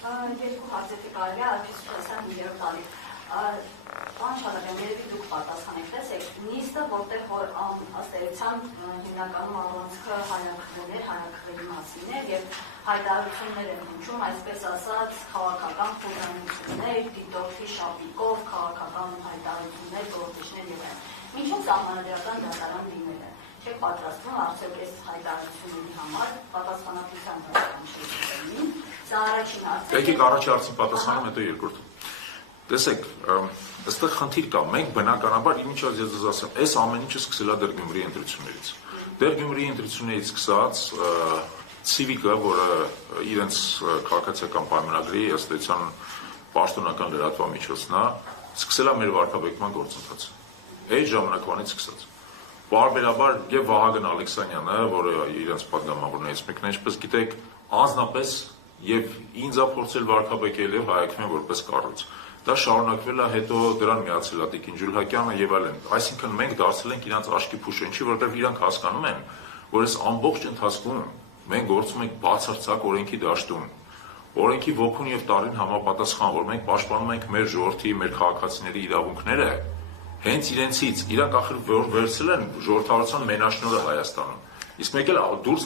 Երկու հարցի կարելի է այդպես տեսան երբ տարի։ Պարոն Շարադյան, երևի դուք պատասխանեք, տեսեք, նիստը, որտեղ որ ըստ էության հիմնականում առանցքը հայաքվեների մասին է եւ հայտարարություններ են հնչում, այսպես ասած, քաղաքական խորանություններ, դիտորդի շապիկով, քաղաքական հայտարարություններ, գործիչներ եւ այլն։ Ինչու՞ սահմանադրական դատարան լինել է։ Չեք պատրաստվում արդյոք այս հայտարարությունների համար պատասխանատվության դատարան։ Սա առաջին հարցը։ Եկեք առաջի հարցին պատասխանում, հետո երկրորդը։ Տեսեք, այստեղ խնդիր կա, մենք բնականաբար, ինչ ես ես ասեմ, այս ամեն ինչը սկսել է դեռ Գյումրիի ընտրություններից։ Դեռ Գյումրիի ընտրություններից սկսած Civic-ը, որը իրենց քաղաքացիական պայմանագրի ըստ էության պաշտոնական լրատվամիջոցն է, սկսել է մեր վարքաբեկման գործընթացը։ Այդ ժամանակվանից սկսած։ Պարբերաբար եւ Վահագն Ալեքսանյանը, որը իրենց պատգամավորներից մեկն է, ինչպես գիտեք, անձնապես եւ ինձ ա փորձել վարքաբեկել եւ հայակնվել որպես կառույց։ Դա շարունակվել է, հետո դրան միացել է Տիկին Ջուլհակյանը եւ այլն։ Այսինքն մենք դարձել ենք իրանց աշկի փուշ, ինչի որտեղ իրանք հասկանում են, որ այս ամբողջ ընթացքում մենք գործում ենք բացարձակ օրենքի դաշտում։ Օրենքի ոգուն եւ տարին համապատասխան, որ մենք պաշտպանում ենք մեր ժողովրդի, մեր քաղաքացիների իրավունքները, հենց իրենցից, իրանք ախր վերցել են ժողովրդավարության մենաշնորհը Հայաստանում։ Իսկ մեկ էլ դուրս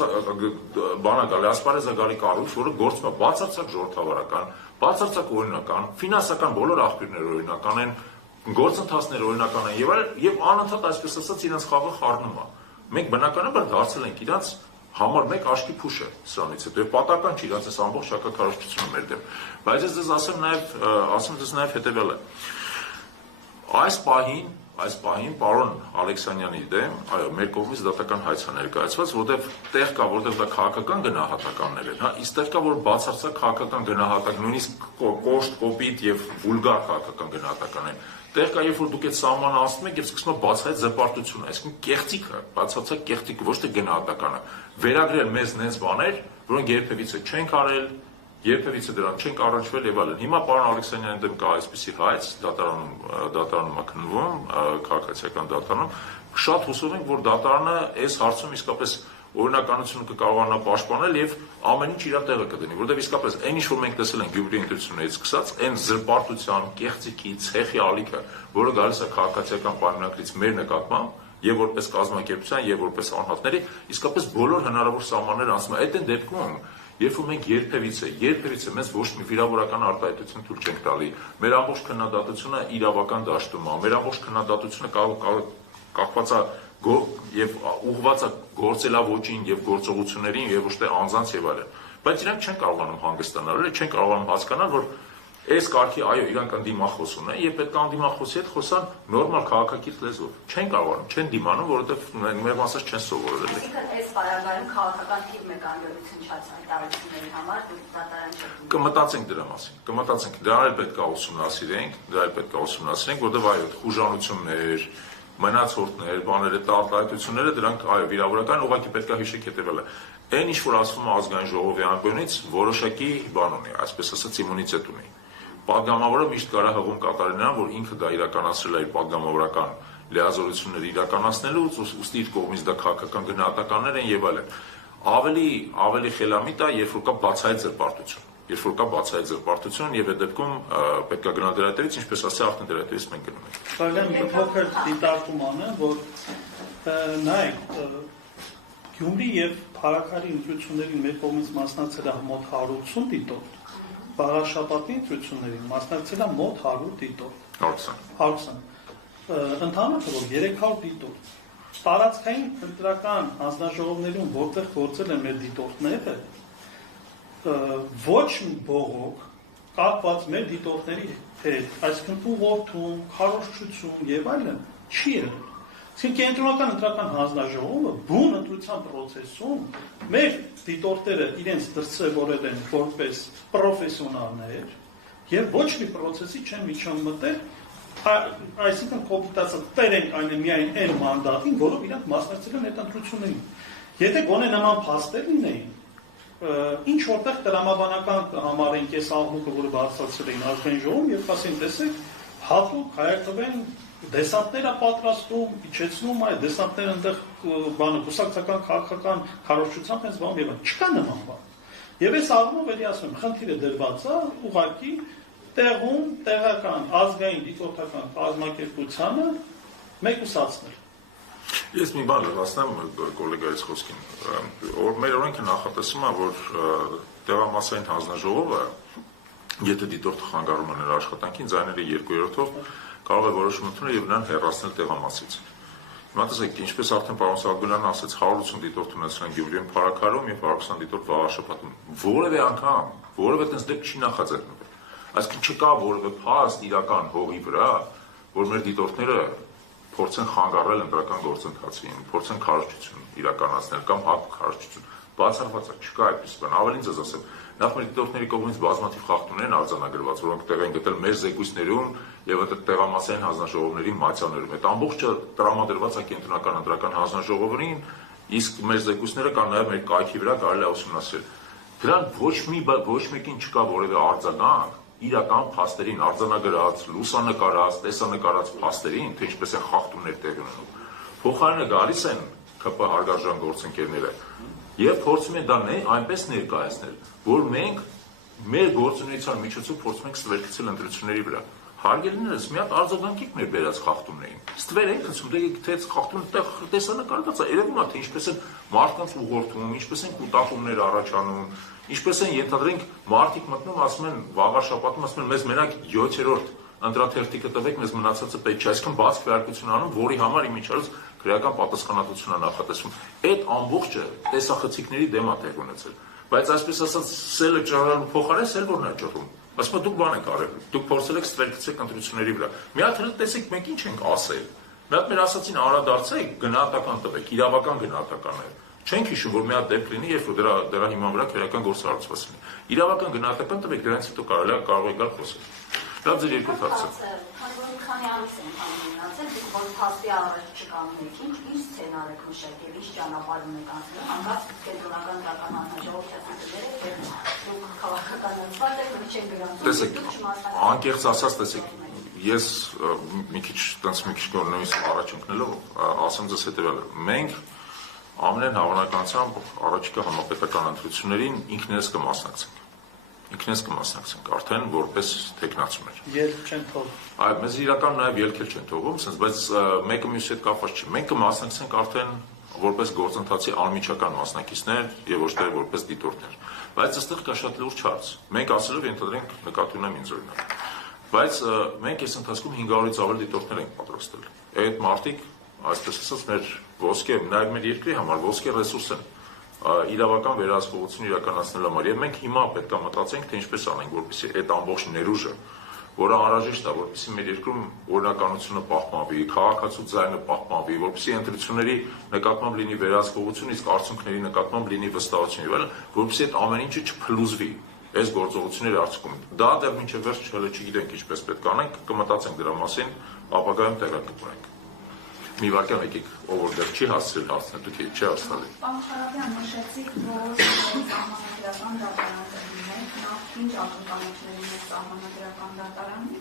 բանա գալի, ասպարեզ է գալի կառույց, որը գործում է բացարձակ ժողովրդավարական, բացարձակ օրինական, ֆինանսական բոլոր աղբյուրները օրինական են, գործընթացները օրինական են եւ անընդհատ այսպես ասած իրենց խաղը խառնում է։ Մենք բնականաբար դարձել ենք իրենց համար մեկ աշկի փուշը սրանից հետո եւ պատական չի իրենց այս ամբողջ շակակարողությունը մեր դեմ։ Բայց ես ձեզ ասեմ նաեւ հետեւյալը։ Այս պահին պարոն Ալեքսանյանի դեմ, այո, մեր կողմից դատական հայց է ներկայացված, որտեղ տեղ կա, որտեղ դա քաղաքական գնահատականներ են, հա, իսկ տեղ կա, որ բացարձակ քաղաքական գնահատակ, նույնիսկ կոշտ, կոպիտ եւ վուլգար քաղաքական գնահատական են։ Տեղ կա, երբ որ դուք այդ սահմանը ասում եք եւ սկսում եք բացահայտ զրպարտությունը, այսինքն կեղծիքը, բացարձակ կեղծիքը, ոչ թե գնահատականը։ Վերագրել մեզ նենց բաներ, որոնք երբևիցե չենք արել, երբևիցե դրան չենք առնչվել եւ այլն։ Հիմա պարոն Ալեքսանյանի դեմ կա այսպիսի հայց, դատարանում է քննվում, քաղաքացիական դատարանում։ Շատ հուսով ենք, որ դատարանը այս հարցում իսկապես օրինականությունը կկարողանա պաշտպանել եւ ամեն ինչ իր տեղը կդնի, որովհետեւ իսկապես այն ինչ որ մենք տեսել ենք Գյումրիի ընտրություններից սկսած, այն զրպարտության, կեղծիքի, ցեխի ալիքը, որը գալիս է քաղաքացիական պայմանագրից մեր նկատմամբ եւ որպես կազմակերպության եւ որպես անհատների, իսկապես բոլոր հնարավոր սահմաններ անցնում է։ Այդ են դեպքում երբ որ մենք երբևիցե մեզ ոչ մի վիրավորական արտահայտություն թույլ չենք տալի, մեր ամբողջ քննադատությունը իրավական դաշտում է, մեր ամբողջ քննադատությունը կախված է եւ ուղղված է գործելավոճին եւ գործողություններին եւ ոչ թե անձանց եւ այլն։ Բայց իրանք չեն կարողանում հանգստանալ, չեն կարողանում հասկանալ, որ այս կարգի այո, իրանք անդիմախոս ունեն եւ պետք է անդիմախոսի հետ խոսան նորմալ քաղաքակիրթ լեզվով։ Չեն կարողանում, չեն դիմանում, որովհետեւ մեր մասած չեն սովորել։ Այսինքն այս բարակայում քաղաքական թիվ մեկ անդորություն չած հայտարարությունների համար դուք դատարան չեք։ Կմտածենք դրա մասին։ Կմտածենք, դրա էլ պետք է ուսումնասիրենք, որովհետեւ այո, խուժանություններ, մնացորդներ, բաները, արտահայտությունները դրանք այո, վիրավորական ուղղակի պետք է հիշեք հետեւելը։ Այն ինչ որ ասվում է ազգային ժողովի անկյունից, որոշակի բան ունի, այսպես ասած իմունիտետ ունի։ Պատգամավորը միշտ կարա հղում կատարել նրան, որ ինքը դա իրականացրել է իր պատգամավորական լիազորությունները իրականացնելու, ուստի իր կողմից դա քաղաքական գնահատականներ են եւ այլն։ Ավելի խելամիտ է, երբ որ կա բացահայտ զրպարտություն։ Երբ որ կա բացահայտ զրպարտություն եւ այդ դեպքում պետք է գնալ դրա հետևից, ինչպես ասացի, արդեն դրա հետևից մենք գնում ենք։ Կարելի է փոքր դիտարկում անեմ, որ նայեք, Գյումրի եւ Փարաքարի ընտրություններին մեր կողմից մասնակցել է մոտ 180 դիտորդ, Բարաշապատի ընտրություններին մասնակցել է մոտ 100 դիտորդ։ 120։ Ընդհանրապես 300 դիտորդ։ Տարածքային ընտրական հանձնաժողովներում, որտեղ գործել են մեր դիտորդները, ոչ մի բողոք կապված մեր դիտորդների հետ, այսինքն ուղղորդում, քարոզչություն եւ այլն չի եղել։ Իսկ կենտրոնական ընտրական հանձնաժողովը բուն ընտրության process-ում մեր դիտորդները իրենց դրսևորել են որպես պրոֆեսիոնալներ եւ ոչ մի process-ի չեն միջան մտել, այսինքն կոպիտացած տեր են այն միայն այն մանդատին, որով իրանք մասնակցել են այդ ընտրություններին։ Եթե գոնե նման փաստեր լինեին, ինչ որտեղ տրամաբանական համարեն կես աղմուկը, որը բարձրացրել էին ազգային ժողովում եւ ասեն, տեսեք, հատուկ հայակվեն դեսանտներ է պատրաստում, իջեցնում այդ դեսանտները այնտեղ բանը կուսակցական քաղաքական քարոզչությամբ հենց բանում եւ չկա նման բան։ Եվ այս առումով էլի ասում եմ, խնդիրը դրված է ուղղակի տեղում տեղական ազգային դիտորդական կազմակերպությանը մեկուսացնել։ Ես մի բան լրացնեմ գոլեգայից խոսքին, որ մեր օրենքը նախատեսում է, որ տեղամասային հանձնաժողովը, եթե դիտորդը խանգարում է նրա աշխատանքին, ձայները 2/3-ով կարող է որոշում ընդունել եւ նրան հեռացնել տեղամասից։ Հիմա տեսեք, ինչպես արդեն պարոն Սարգսյանն ասաց, 180 դիտորդ ունեցել են Գյումրիում, Փարաքարում եւ 120 դիտորդ Վաղաշապատում։ Որևէ անգամ, որևէ տես դեպք չի նախաձեռնվել։ Այսինքն չկա որևէ փաստ իրական հողի վրա, որ մեր դիտորդները փորձեն խանգարել ընտրական գործընթացին, փորձեն քարոզչություն իրականացնել կամ հակքարոզչություն։ Բացառված է, չկա այդպես բան։ Ավելին ձեզ ասեմ, նախ մեր դիտորդների կողմից բազմաթիվ խախտումներ են արձանագրված, որոնք տեղ են գտել մեր զեկույցներում եւ այդ տեղամասային հանձնաժողովների մատյաներում։ Այդ ամբողջը տրամադրված է կենտրոնական ընտրական հանձնաժողովին, իսկ մեր զեկույցները կան նաեւ մեր կայքի վրա կարելի է ուսումնասիրել։ Դրան ոչ մեկին չկա որևէ արձագանք իրական փաստերին, արձանագրած, լուսանկարած, տեսանկարած փաստերին, թե ինչպես են խախտումներ տեղի ունենում։ Փոխարենը գալիս են ԿՊ հարգարժան գործընկերները եւ փորձում են դա այնպես ներկայացնել, որ մենք մեր գործունեության միջոցով փորձում ենք ստվերքցել ընտրությունների վրա։ Հարգելիներս, մի հատ արձագանքիկ մեր բերած խախտումներին։ Ստվեր ենք գցում, թե խախտումները տեսանկարված է, երևում է, թե ինչպես են մարդկանց ուղղորդում, ինչպես են կուտակումներ առաջանում, ինչպես են ենթադրենք մարդիկ մտնում, ասում են Վաղաշապատում, ասում են մեզ մենակ 7-րդ ընտրաթերթիկը տվեք, մեզ մնացածը պետք չէ, այսինքն բաց քվեարկություն անում, որի համար իմիջիայլոց քրեական պատասխանատվություն է նախատեսվում։ Այդ ամբողջը տեսախցիկների դեմ է տեղ ունեցել։ Բայց այսպես ասած, սելը ճարարելու փոխարեն սել որն է ճռում։ Ասում եմ դուք բան եք արել, դուք փորձել եք ստվերքցել ընտրությունների վրա։ Մի հատ հենց տեսեք մենք ինչ ենք ասել։ Մի հատ մեր ասացին անդրադարձեք, գնահատական տվեք, իրավական գնահատականներ։ Չենք հիշում, որ մի հատ դեպք լինի, երբ որ դրա հիման վրա քրեական գործառույթ լինի։ Իրավական գնահատական տվեք, դրանից հետո կարող է գալ խոսել։ Դա ձեր երկրորդ հարցը։ Քանի ամիս են մնացել, դուք որ փաստի առաջ չկանգնեք, ինչ սցենար եք մշակել, ինչ ճանապարհում եք անցնում, հանկարծ կենտրոնական դրական հանձնաժողովի չասացիները, դուք քաղաքականացված եք, ոչ եք գրանցում։ Տեսեք, անկեղծ ասած, տեսեք, ես մի քիչ նույնիսկ առաջ ընկնելով ասեմ ձեզ հետևյալը։ Մենք ամենայն հավանականությամբ առաջիկա համապետական ընտրություններին ինքներս կմասնակցենք արդեն որպես թեկնածուներ։ Ելք չեն թողում։ Այո, մեզ իրական նաև ելքել չեն թողում, բայց մեկը մյուսի հետ կապված չի։ Մենք կմասնակցենք արդեն որպես գործընթացի անմիջական մասնակիցներ եւ ոչ թե որպես դիտորդներ։ Բայց այստեղ կա շատ լուրջ հարց։ Մենք ասելով ենթադրենք նկատի ունեմ ինձ օրինակ։ Բայց մենք այս ընթացքում 500-ից ավել դիտորդներ ենք պատրաստել։ Այդ մարդիկ, այսպես ասած, մեր ոսկե, նաև մեր երկրի համար ոսկե ռեսուրս են իրավական վերահսկողություն իրականացնելու համար։ Եվ մենք հիմա պետք է մտածենք, թե ինչպես անենք, որպեսզի այդ ամբողջ ներուժը, որը անհրաժեշտ է, որպեսզի մեր երկրում օրինականությունը պահպանվի, քաղաքացու ձայնը պահպանվի, որպեսզի ընտրությունների նկատմամբ լինի վերահսկողություն, իսկ արդյունքների նկատմամբ լինի վստահություն եւ այլն, որպեսզի այդ ամեն ինչը չփլուզվի այս գործողությունների արդյունքում։ Դա դեռ մինչև վերջ չգիտենք ինչպես պետք է անենք, կմտածենք դրա մասին, ապագայում տեղեկատվենք։ Մի վարքյան եկեք, ով որ դեռ չի հասցրել հարցնել, դուք չի հասցնել։ Պարոն Խարաբյան, նշեցիք, որ սահմանադրական դատարանների նախկին ճարտարապետների մեջ սահմանադրական դատարանից